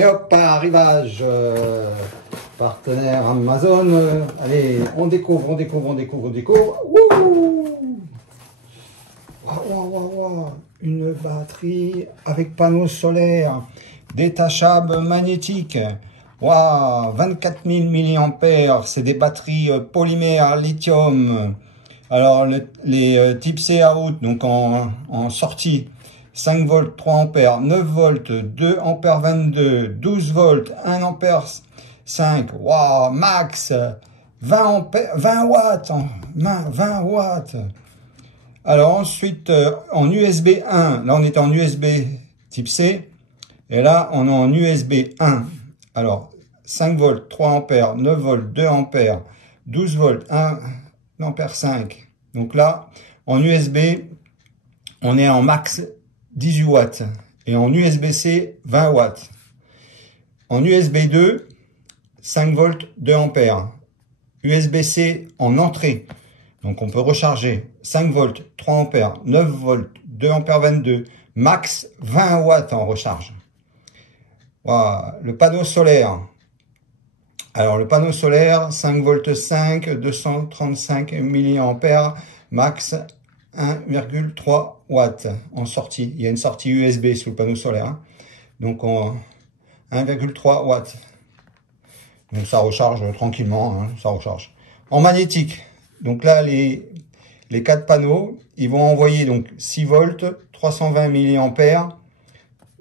Et hop, arrivage. Partenaire Amazon. Allez, on découvre. Wouh! Waouh. Une batterie avec panneau solaire détachable magnétique. Waouh, 24 000 mAh. C'est des batteries polymères lithium. Alors, les type C out, donc en sortie, 5 volts, 3 ampères, 9 volts, 2 ampères 22, 12 volts, 1 ampère 5, waouh, max, 20 ampères, 20 watts, 20 watts. Alors ensuite, en USB 1, là on est en USB type C, et là on est en USB 1. Alors, 5 volts, 3 ampères, 9 volts, 2 ampères, 12 volts, 1 ampère 5. Donc là, en USB, on est en max 18 watts. Et en USB-C, 20 watts. En USB 2, 5 volts, 2 ampères. USB-C en entrée. Donc on peut recharger 5 volts, 3 ampères, 9 volts, 2 ampères 22. Max 20 watts en recharge. Voilà. Le panneau solaire. Alors le panneau solaire, 5 volts 5, 235 mAh, max 1,3 watts en sortie. Il y a une sortie USB sous le panneau solaire. Hein. Donc 1,3 watts. Donc ça recharge tranquillement, hein, ça recharge. En magnétique, donc là les 4 panneaux, ils vont envoyer donc 6 volts, 320 mAh.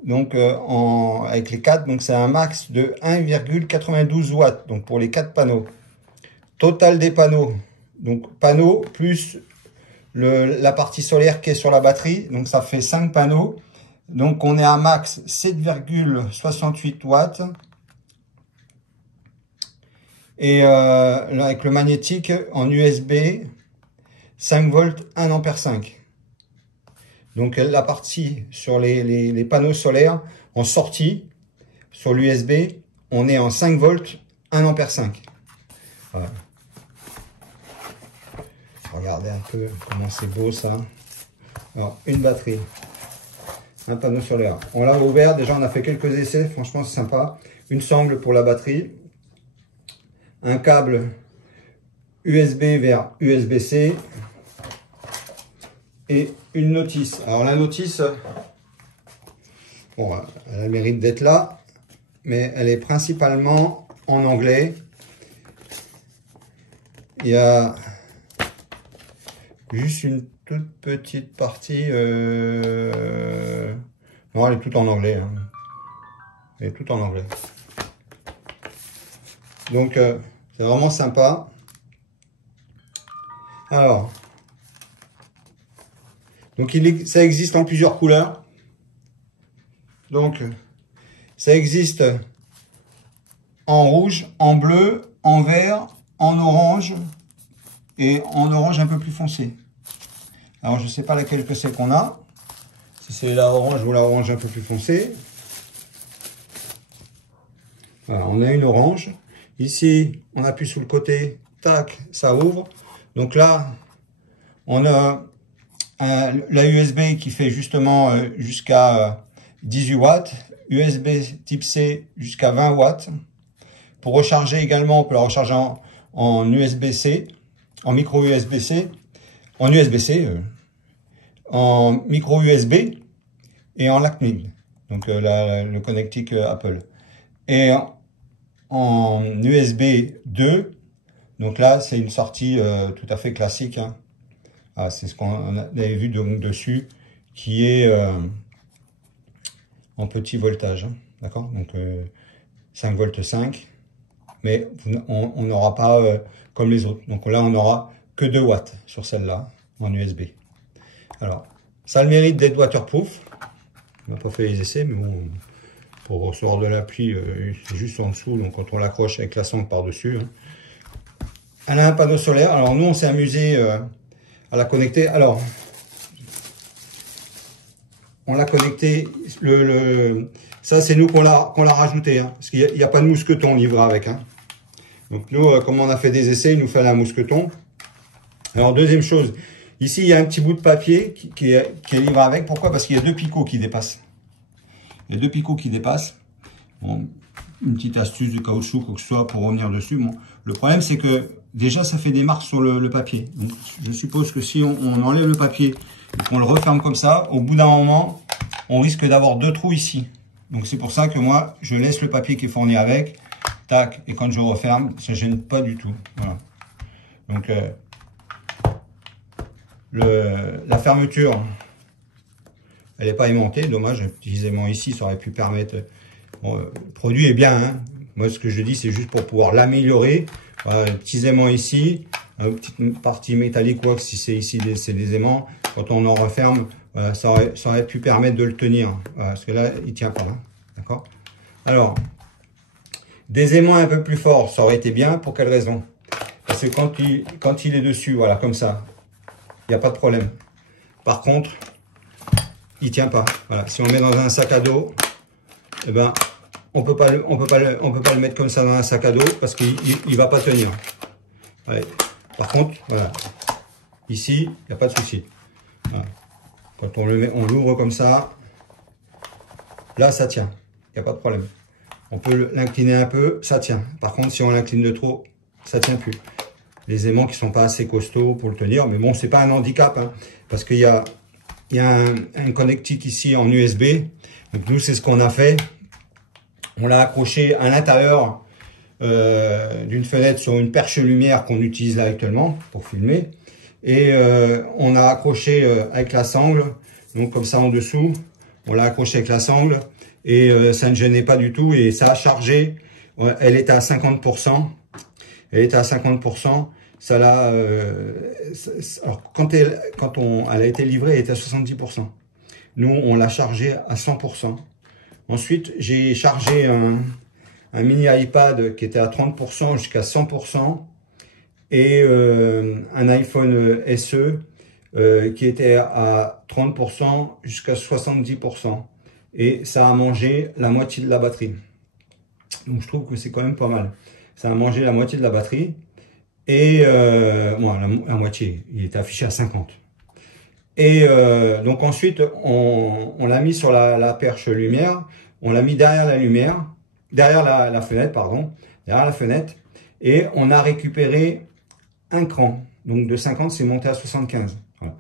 Donc avec les 4, donc c'est un max de 1,92 watts. Donc pour les 4 panneaux. Total des panneaux. Donc panneaux plus la partie solaire qui est sur la batterie. Donc ça fait 5 panneaux. Donc on est à max 7,68 watts. Et avec le magnétique en USB, 5 volts, 1 ampère 5. Donc la partie sur les panneaux solaires en sortie, sur l'USB, on est en 5 volts, 1 ampère 5. Voilà. Regardez un peu comment c'est beau ça. Alors, une batterie, un panneau solaire. On l'a ouvert, déjà on a fait quelques essais, franchement c'est sympa. Une sangle pour la batterie. Un câble USB vers USB-C. Et une notice. Alors la notice, bon, elle a le mérite d'être là, mais elle est principalement en anglais. Il y a juste une toute petite partie. Non, elle est toute en anglais. Hein. Elle est toute en anglais. Donc c'est vraiment sympa. Alors. Donc ça existe en plusieurs couleurs. Donc ça existe en rouge, en bleu, en vert, en orange et en orange un peu plus foncé. Alors je ne sais pas laquelle que c'est qu'on a. Si c'est la orange ou la orange un peu plus foncée. Voilà, on a une orange. Ici, on appuie sur le côté, tac, ça ouvre. Donc là, on a la USB qui fait justement jusqu'à 18 watts, USB type C jusqu'à 20 watts. Pour recharger également, on peut la recharger en USB-C, en micro USB-C, en USB-C, en micro USB et en Lightning, donc le connectique Apple. Et en USB 2, donc là c'est une sortie tout à fait classique. Hein. Ah, c'est ce qu'on avait vu dessus, qui est en petit voltage, hein, d'accord, donc 5 volts 5, mais on n'aura pas comme les autres. Donc là, on n'aura que 2 watts sur celle-là, en USB. Alors, ça a le mérite d'être waterproof. On n'a pas fait les essais, mais bon, pour recevoir de la pluie, c'est juste en dessous, donc quand on l'accroche avec la sangle par-dessus. Hein. Elle a un panneau solaire. Alors nous, on s'est amusé à la connecter. Alors, on l'a connecté. Ça, c'est nous qu'on l'a rajouté. Hein, parce qu'il n'y a pas de mousqueton livré avec. Hein. Donc nous, comme on a fait des essais, il nous fallait un mousqueton. Alors, deuxième chose. Ici, il y a un petit bout de papier qui est livré avec. Pourquoi? Parce qu'il y a 2 picots qui dépassent. Il y a 2 picots qui dépassent. Bon, une petite astuce de caoutchouc, quoi que ce soit, pour revenir dessus. Bon, le problème, c'est que déjà, ça fait des marques sur le papier. Donc, je suppose que si on enlève le papier et qu'on le referme comme ça, au bout d'un moment, on risque d'avoir 2 trous ici. Donc, c'est pour ça que moi, je laisse le papier qui est fourni avec. Tac, et quand je referme, ça ne gêne pas du tout. Voilà. Donc, la fermeture, elle n'est pas aimantée. Dommage, un petit aimant ici, ça aurait pu permettre... Bon, le produit est bien, hein. Moi, ce que je dis, c'est juste pour pouvoir l'améliorer. Voilà, petit aimant ici, une petite partie métallique wax si c'est ici, c'est des aimants. Quand on en referme, voilà, ça aurait pu permettre de le tenir. Voilà, parce que là, il tient pas. Hein, d'accord? Alors, des aimants un peu plus forts, ça aurait été bien. Pour quelle raison? Parce que quand il est dessus, voilà, comme ça, il n'y a pas de problème. Par contre, il tient pas. Voilà, si on le met dans un sac à dos, eh ben, on peut pas le mettre comme ça dans un sac à dos parce qu'il va pas tenir. Ouais. Par contre, voilà, ici, il n'y a pas de souci. Voilà. Quand on le met, on l'ouvre comme ça, là, ça tient. Il n'y a pas de problème. On peut l'incliner un peu, ça tient. Par contre, si on l'incline de trop, ça tient plus. Les aimants qui sont pas assez costauds pour le tenir, mais bon, c'est pas un handicap, hein, parce qu'il y a un connectique ici en USB. Donc nous, c'est ce qu'on a fait. On l'a accroché à l'intérieur d'une fenêtre sur une perche lumière qu'on utilise là actuellement pour filmer. Et on a accroché avec la sangle, donc comme ça en dessous. On l'a accroché avec la sangle et ça ne gênait pas du tout. Et ça a chargé. Elle était à 50%. Elle était à 50%. Ça l'a. Alors quand elle a été livrée, elle était à 70%. Nous, on l'a chargé à 100%. Ensuite, j'ai chargé un mini iPad qui était à 30% jusqu'à 100% et un iPhone SE qui était à 30% jusqu'à 70%. Et ça a mangé la moitié de la batterie. Donc, je trouve que c'est quand même pas mal. Ça a mangé la moitié de la batterie. Et bon, la moitié, il était affiché à 50. Et donc ensuite, on l'a mis sur la perche lumière, on l'a mis derrière la lumière, derrière la fenêtre, pardon, derrière la fenêtre, et on a récupéré un cran. Donc de 50, c'est monté à 75. Voilà.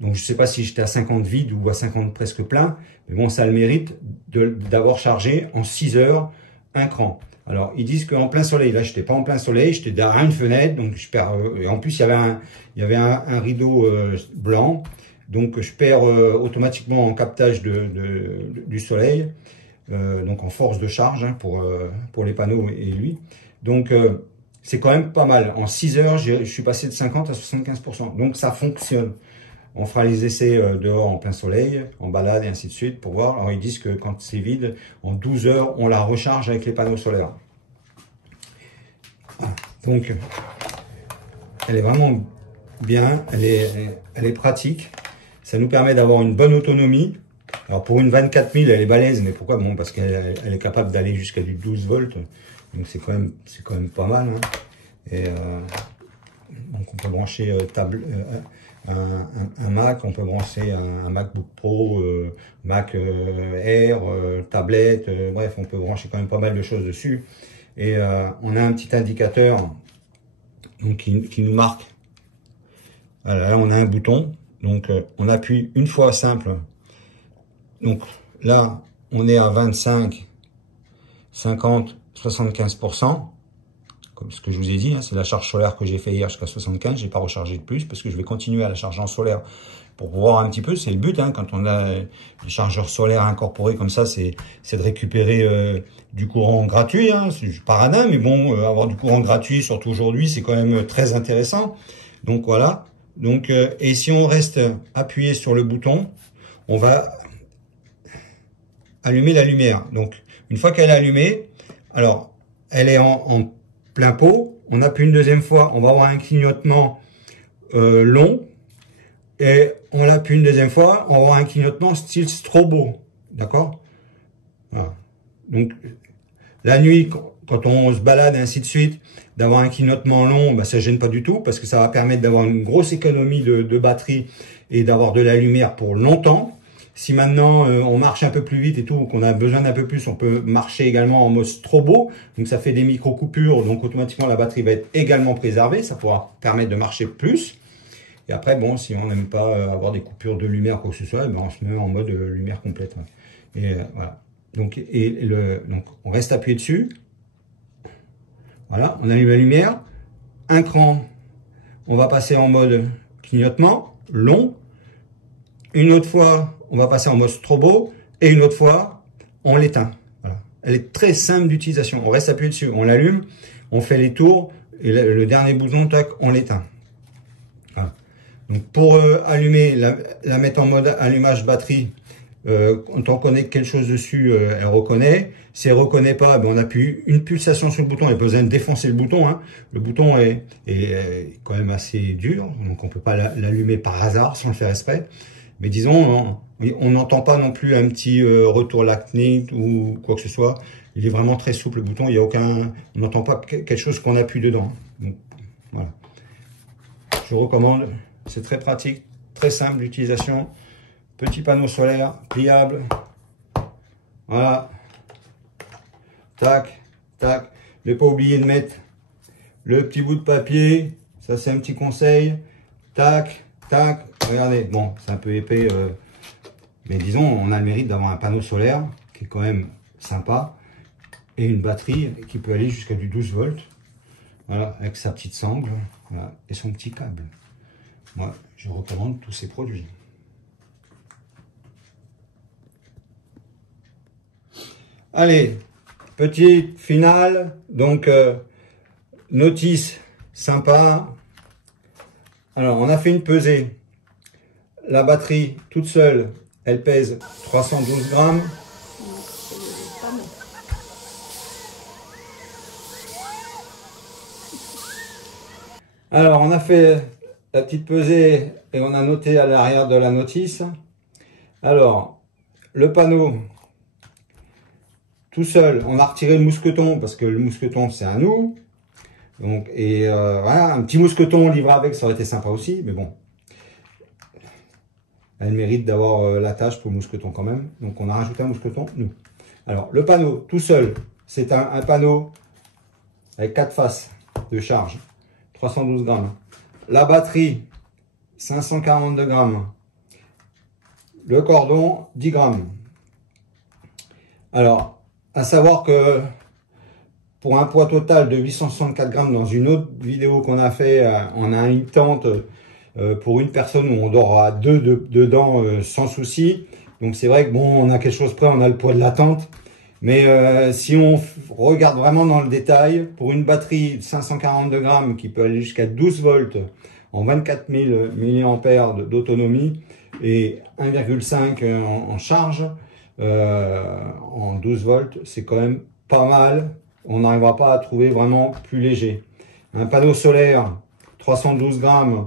Donc je ne sais pas si j'étais à 50 vide ou à 50 presque plein, mais bon, ça a le mérite d'avoir chargé en 6 heures un cran. Alors, ils disent qu'en plein soleil, là, j'étais pas en plein soleil, j'étais derrière une fenêtre, donc je perds. Et en plus, il y avait un rideau blanc, donc je perds automatiquement en captage du soleil, donc en force de charge hein, pour les panneaux et lui. Donc, c'est quand même pas mal. En 6 heures, je suis passé de 50 à 75%. Donc, ça fonctionne. On fera les essais dehors en plein soleil, en balade et ainsi de suite pour voir. Alors ils disent que quand c'est vide, en 12 heures, on la recharge avec les panneaux solaires. Voilà. Donc, elle est vraiment bien, elle est pratique. Ça nous permet d'avoir une bonne autonomie. Alors pour une 24 000, elle est balèze, mais pourquoi? Bon, parce qu'elle est capable d'aller jusqu'à du 12 volts. Donc c'est quand même pas mal. Hein. Et donc on peut brancher un Mac, on peut brancher un MacBook Pro, Mac Air, tablette, bref, on peut brancher quand même pas mal de choses dessus. Et on a un petit indicateur donc, qui nous marque. Voilà, là, on a un bouton, donc on appuie une fois simple. Donc là, on est à 25, 50, 75%. Comme ce que je vous ai dit, hein, c'est la charge solaire que j'ai fait hier jusqu'à 75. J'ai pas rechargé de plus parce que je vais continuer à la charger en solaire pour voir un petit peu. C'est le but hein, quand on a les chargeurs solaires incorporés comme ça, c'est de récupérer du courant gratuit. Hein, c'est pas radin, mais bon, avoir du courant gratuit, surtout aujourd'hui, c'est quand même très intéressant. Donc voilà. Donc et si on reste appuyé sur le bouton, on va allumer la lumière. Donc une fois qu'elle est allumée, alors elle est en plein pot, on appuie une deuxième fois, on va avoir un clignotement long, et on l'appuie une deuxième fois, on va avoir un clignotement style strobo, d'accord? Voilà. Donc, la nuit, quand on se balade et ainsi de suite, d'avoir un clignotement long, bah, ça gêne pas du tout, parce que ça va permettre d'avoir une grosse économie de batterie et d'avoir de la lumière pour longtemps. Si maintenant on marche un peu plus vite et tout, qu'on a besoin d'un peu plus, on peut marcher également en mode strobo. Donc ça fait des micro-coupures, donc automatiquement la batterie va être également préservée. Ça pourra permettre de marcher plus. Et après, bon, si on n'aime pas avoir des coupures de lumière, quoi que ce soit, ben on se met en mode lumière complète. Ouais. Et voilà. Donc, donc on reste appuyé dessus. Voilà, on allume la lumière. Un cran, on va passer en mode clignotement, long. Une autre fois, on va passer en mode strobo. Et une autre fois, on l'éteint. Voilà. Elle est très simple d'utilisation. On reste appuyé dessus, on l'allume, on fait les tours. Et le dernier bouton, tac, on l'éteint. Voilà. Donc pour allumer, la mettre en mode allumage batterie, quand on connecte quelque chose dessus, elle reconnaît. Si elle ne reconnaît pas, ben on appuie une pulsation sur le bouton. Il n'y a pas besoin de défoncer le bouton. Hein. Le bouton est quand même assez dur, donc on ne peut pas l'allumer par hasard sans le faire exprès. Mais disons, on n'entend pas non plus un petit retour lactique ou quoi que ce soit. Il est vraiment très souple le bouton. Il y a aucun, on n'entend pas quelque chose qu'on appuie dedans. Donc, voilà. Je vous recommande. C'est très pratique, très simple d'utilisation. Petit panneau solaire pliable. Voilà. Tac, tac. Ne pas oublier de mettre le petit bout de papier. Ça, c'est un petit conseil. Tac, tac. Regardez. Bon, c'est un peu épais. Mais disons, on a le mérite d'avoir un panneau solaire qui est quand même sympa. Et une batterie qui peut aller jusqu'à du 12 volts. Voilà, avec sa petite sangle. Voilà, et son petit câble. Moi, je recommande tous ces produits. Allez, petite finale. Donc, notice sympa. Alors, on a fait une pesée. La batterie, toute seule, elle pèse 312 grammes. Alors, on a fait la petite pesée et on a noté à l'arrière de la notice. Alors, le panneau, tout seul, on a retiré le mousqueton parce que le mousqueton, c'est à nous. Donc, et voilà, un petit mousqueton livré avec, ça aurait été sympa aussi, mais bon. Elle mérite d'avoir l'attache pour le mousqueton quand même. Donc, on a rajouté un mousqueton, nous. Alors, le panneau, tout seul, c'est un panneau avec 4 faces de charge. 312 grammes. La batterie, 542 grammes. Le cordon, 10 grammes. Alors, à savoir que pour un poids total de 864 grammes dans une autre vidéo qu'on a fait, on a une tente pour une personne où on dort à deux dedans sans souci. Donc c'est vrai que bon, on a quelque chose près, on a le poids de la tente. Mais si on regarde vraiment dans le détail, pour une batterie de 542 grammes qui peut aller jusqu'à 12 volts en 24 000 mAh d'autonomie et 1,5 en charge en 12 volts, c'est quand même pas mal. On n'arrivera pas à trouver vraiment plus léger. Un panneau solaire 312 grammes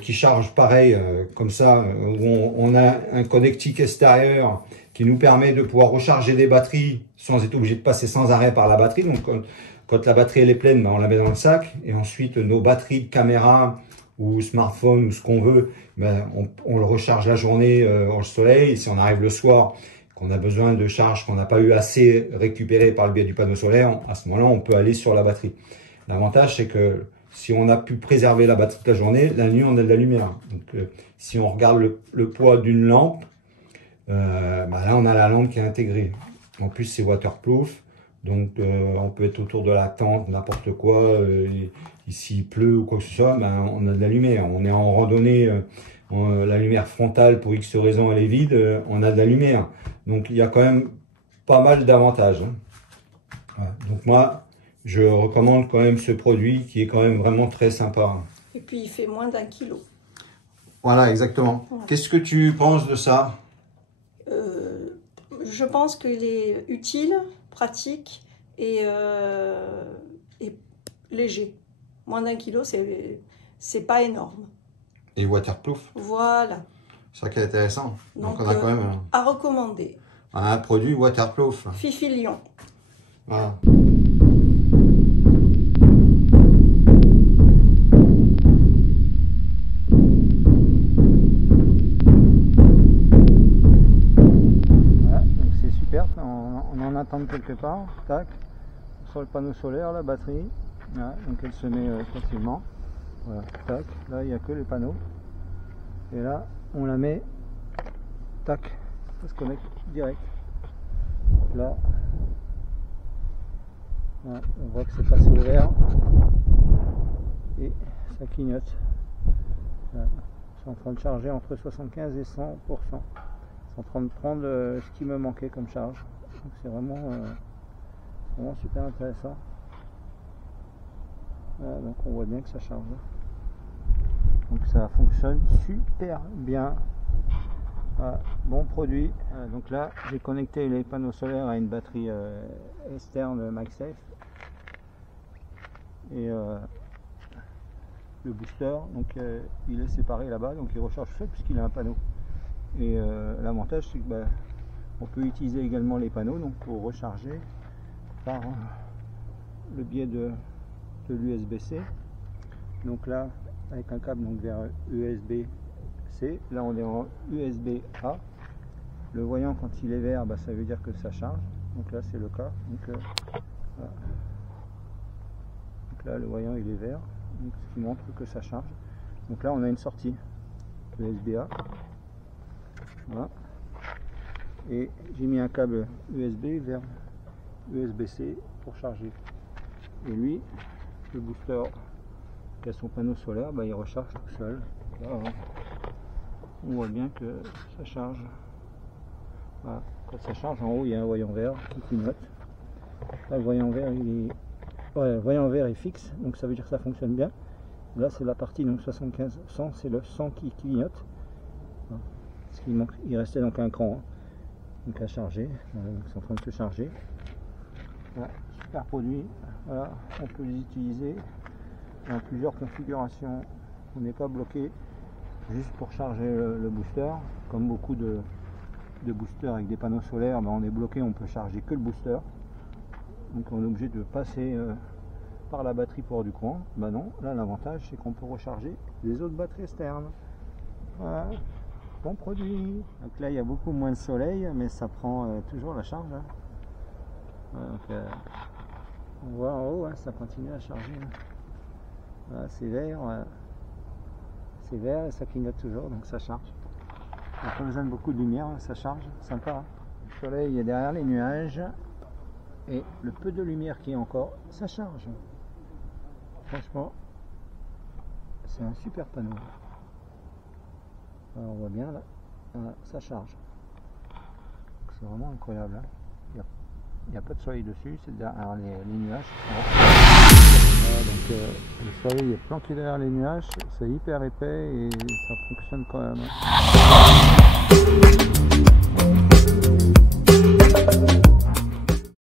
qui charge pareil comme ça, où on a un connectique extérieur qui nous permet de pouvoir recharger des batteries sans être obligé de passer sans arrêt par la batterie. Donc quand la batterie elle est pleine, ben, on la met dans le sac. Et ensuite nos batteries de caméra ou smartphone ou ce qu'on veut, ben, on le recharge la journée au soleil. Et si on arrive le soir, qu'on a besoin de charge, qu'on n'a pas eu assez récupéré par le biais du panneau solaire, à ce moment-là, on peut aller sur la batterie. L'avantage, c'est que si on a pu préserver la batterie toute la journée, la nuit, on a de la lumière. Donc, si on regarde le poids d'une lampe, bah là, on a la lampe qui est intégrée. En plus, c'est waterproof. Donc, on peut être autour de la tente, n'importe quoi. Ici, il pleut ou quoi que ce soit, ben, on a de la lumière. On est en randonnée, la lumière frontale, pour X raison, elle est vide. On a de la lumière. Donc, il y a quand même pas mal d'avantages. Hein. Voilà. Donc, moi, je recommande quand même ce produit qui est quand même vraiment très sympa. Et puis, il fait moins d'1 kilo. Voilà, exactement. Voilà. Qu'est-ce que tu penses de ça? Je pense qu'il est utile, pratique et léger. Moins d'1 kilo, c'est pas énorme. Et waterproof. Voilà. C'est ça qui est intéressant. Donc on a quand même à recommander. Un produit waterproof. Fifi Lyon. Voilà. attendre quelque part, tac, sur le panneau solaire, la batterie, voilà, donc elle se met facilement, voilà, tac, là il n'y a que les panneaux, et là on la met, tac, ça se connecte direct, là, voilà, on voit que c'est passé au vert, et ça clignote, voilà. Je suis en train de charger entre 75 et 100%. C'est en train de prendre ce qui me manquait comme charge. Donc c'est vraiment super intéressant. Voilà, donc on voit bien que ça charge. Donc ça fonctionne super bien. Voilà, bon produit. Voilà, donc là j'ai connecté les panneaux solaires à une batterie externe MagSafe. Et le booster, donc il est séparé là-bas, donc il recharge seul puisqu'il a un panneau. Et l'avantage c'est que on peut utiliser également les panneaux donc pour recharger par le biais de l'USB-C. Donc là avec un câble donc vers USB-C, là on est en USB-A. Le voyant quand il est vert, ça veut dire que ça charge. Donc là c'est le cas. Donc, voilà. Donc là le voyant il est vert. Donc, ce qui montre que ça charge. Donc là on a une sortie USB-A, voilà. Et j'ai mis un câble USB vers USB-C pour charger. Et lui, le booster qui a son panneau solaire, il recharge tout seul. Là, on voit bien que ça charge. Voilà. Quand ça charge, en haut il y a un voyant vert qui clignote. Là, le voyant vert il est le voyant vert est fixe, donc ça veut dire que ça fonctionne bien. Là c'est la partie donc 75, 100, c'est le 100 qui clignote. Parce qu'il manque, il restait donc un cran donc à charger. C'est en train de se charger. Voilà, super produit. Voilà, on peut les utiliser dans plusieurs configurations. On n'est pas bloqué juste pour charger le booster, comme beaucoup de boosters avec des panneaux solaires. On est bloqué, on peut charger que le booster. Donc on est obligé de passer par la batterie pour avoir du courant. Non, là l'avantage c'est qu'on peut recharger les autres batteries externes. Voilà, bon produit. Donc là il y a beaucoup moins de soleil, mais ça prend toujours la charge. Voilà, donc, on voit en haut, ça continue à charger. Voilà, c'est vert, c'est vert et ça clignote toujours, donc ça charge. Il n'y a pas besoin de beaucoup de lumière, ça charge, sympa. Le soleil est derrière les nuages. Et le peu de lumière qui est encore, ça charge. Franchement, c'est un super panneau. Alors on voit bien là, ça charge. C'est vraiment incroyable. Il n'y a pas de soleil dessus, c'est derrière les nuages. Voilà, donc le soleil est planqué derrière les nuages, c'est hyper épais et ça fonctionne quand même.